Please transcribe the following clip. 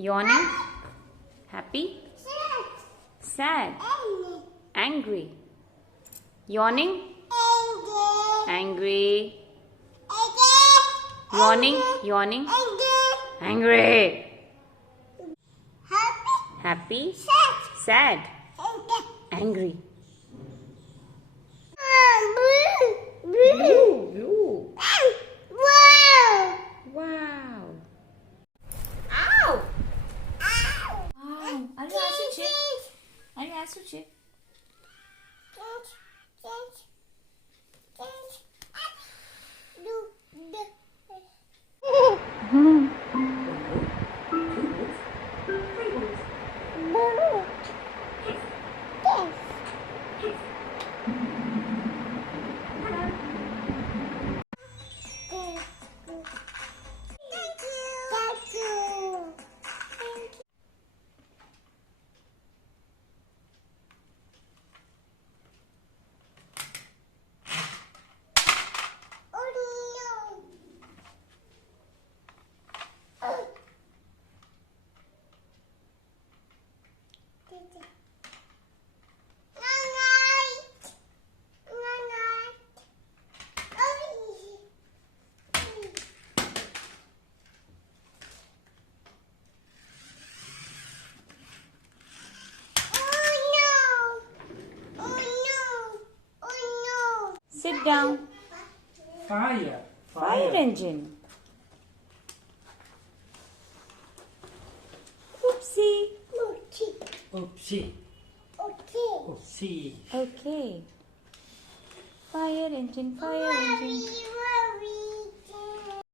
Yawning. Happy. Sad. Angry. Yawning. Angry. Yawning. Angry. Happy. Sad. Angry. Blue. Wow. Ow. Aryan asuci. Sit down. Fire. Fire engine. Oopsie. Oopsie. Oopsie. Okay. Fire engine.